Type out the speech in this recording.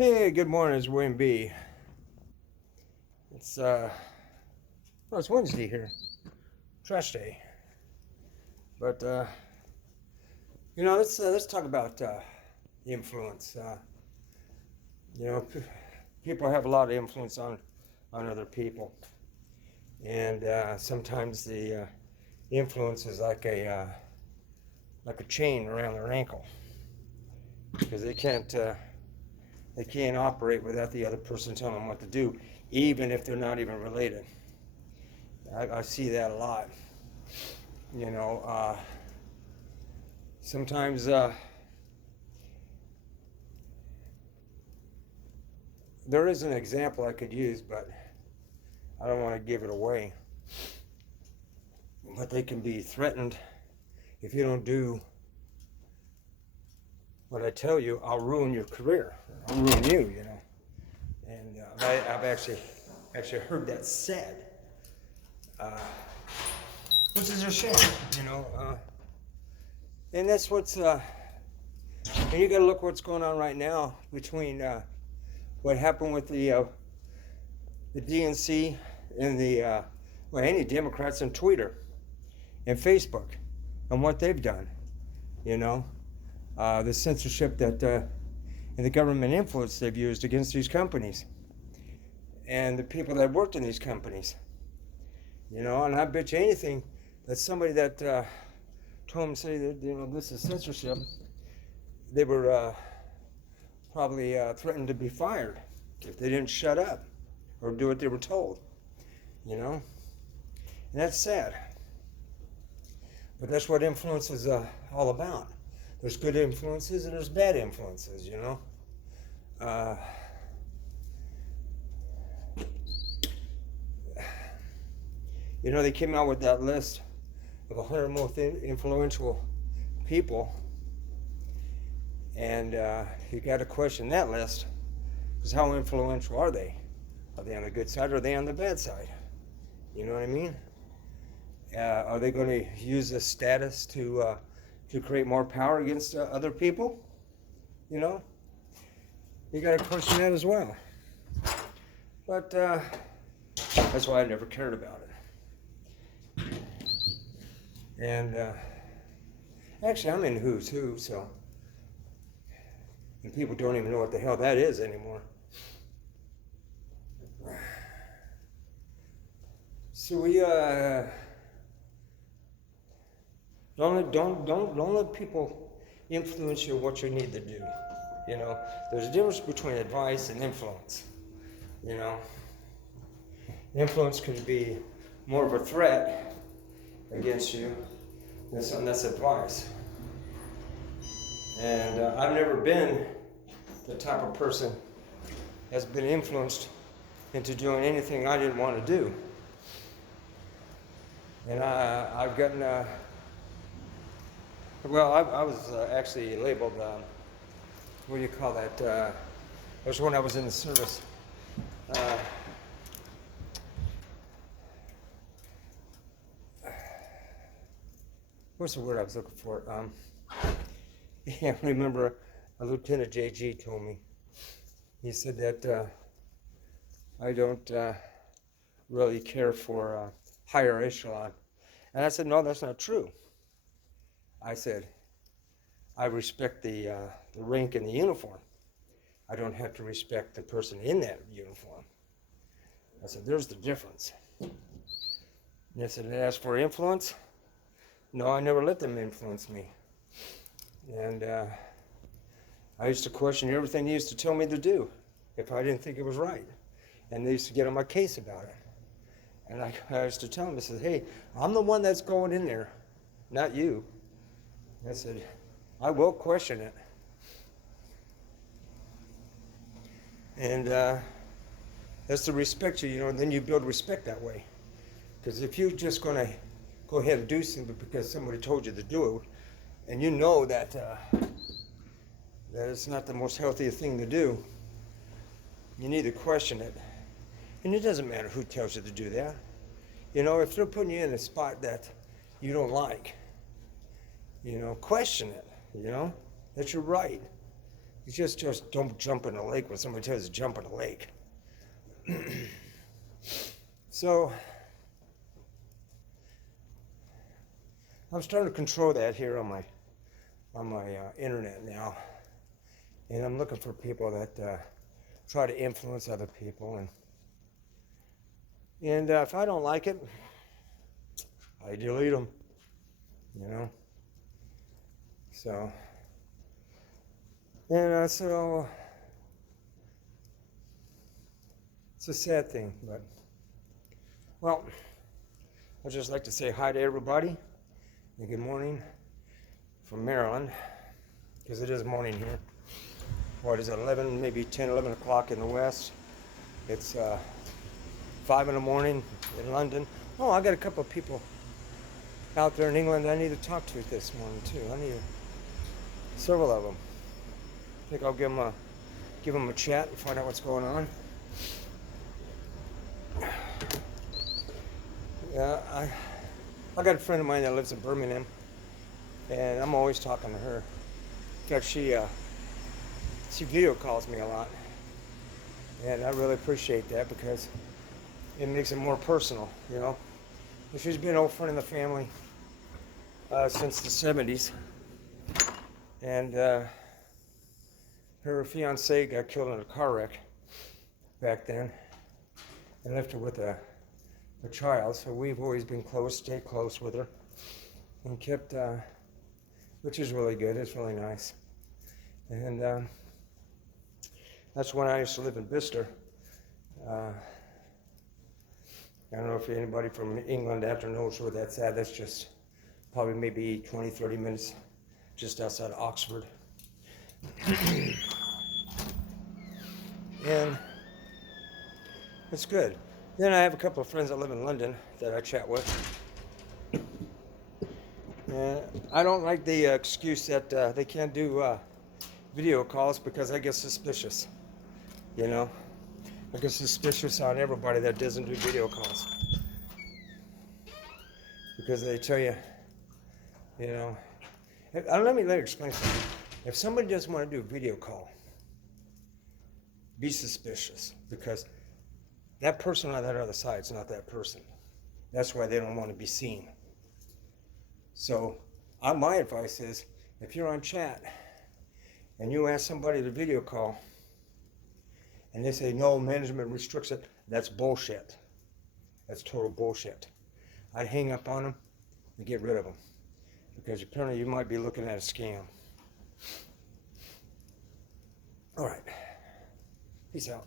Hey, good morning. It's William B. It's it's Wednesday here, trash day. But let's talk about influence. You know, people have a lot of influence on other people, and sometimes the influence is like a chain around their ankle because they can't operate without the other person telling them what to do, even if they're not even related. I see that a lot. You know, sometimes there is an example I could use, but I don't want to give it away. But they can be threatened if you don't do what I tell you. I'll ruin your career. I'll ruin you. You know, and I've actually heard that said, which is a shame. You know, and that's what's. And you got to look what's going on right now between what happened with the DNC and any Democrats on Twitter and Facebook and what they've done. You know, the censorship that and the government influence they've used against these companies and the people that worked in these companies. You know, and I bet you anything that somebody that told them, say that, you know, this is censorship, they were probably threatened to be fired if they didn't shut up or do what they were told. You know, and that's sad. But that's what influence is all about. There's good influences and there's bad influences, you know. You know, they came out with that list of 100 most influential people, and you got to question that list, because how influential are they? Are they on the good side or are they on the bad side? You know what I mean? Are they going to use this status to create more power against other people? You know, you got to question that as well. But that's why I never cared about it. And actually, I'm in Who's Who, so, and people don't even know what the hell that is anymore. So we don't let people influence you what you need to do. You know, there's a difference between advice and influence. You know, influence can be more of a threat against you than something that's advice. And I've never been the type of person that's been influenced into doing anything I didn't want to do. And I've gotten, I was actually labeled, what do you call that? That was when I was in the service. What's the word I was looking for? I remember a Lieutenant JG told me. He said that I don't really care for higher echelon. And I said, no, that's not true. I said, I respect the rank and the uniform. I don't have to respect the person in that uniform. I said, there's the difference. And I said, as for influence, no, I never let them influence me. And I used to question everything they used to tell me to do if I didn't think it was right. And they used to get on my case about it. And I used to tell them, I said, hey, I'm the one that's going in there, not you. I said, I will question it. And that's to respect you, and then you build respect that way. Because if you're just going to go ahead and do something because somebody told you to do it, and you know that that it's not the most healthy thing to do, you need to question it. And it doesn't matter who tells you to do that. You know, if they're putting you in a spot that you don't like, question it, that's your right. You just don't jump in a lake when somebody tells you to jump in a lake. So I'm starting to control that here on my internet now, and I'm looking for people that try to influence other people, and if I don't like it, I delete them. You know. So and so it's a sad thing, but well, I'd just like to say hi to everybody and good morning from Maryland, because it is morning here. What is it, 11, maybe 10, 11 o'clock in the west. It's 5 in the morning in London. Oh, I got a couple of people out there in England I need to talk to this morning too. I need several of them. I think I'll give them a chat and find out what's going on. Yeah, I got a friend of mine that lives in Birmingham, and I'm always talking to her. In fact, she video calls me a lot, and I really appreciate that because it makes it more personal, you know. And she's been an old friend of the family since the 70s, and her fiance got killed in a car wreck back then, and left her with a child. So we've always been close, stayed close with her, and kept, which is really good. It's really nice, and that's when I used to live in Bicester. I don't know if anybody from England after knows where that's at. That's just probably maybe 20, 30 minutes just outside of Oxford. And it's good. Then I have a couple of friends that live in London that I chat with. And I don't like the excuse that they can't do video calls because I get suspicious, you know. I get suspicious on everybody that doesn't do video calls. Because they tell you, you know, let me explain something. If somebody doesn't want to do a video call, be suspicious, because that person on that other side is not that person. That's why they don't want to be seen. So my advice is, if you're on chat and you ask somebody to video call and they say no, management restricts it, that's bullshit. That's total bullshit. I'd hang up on them and get rid of them, because apparently you might be looking at a scam. All right. Peace out.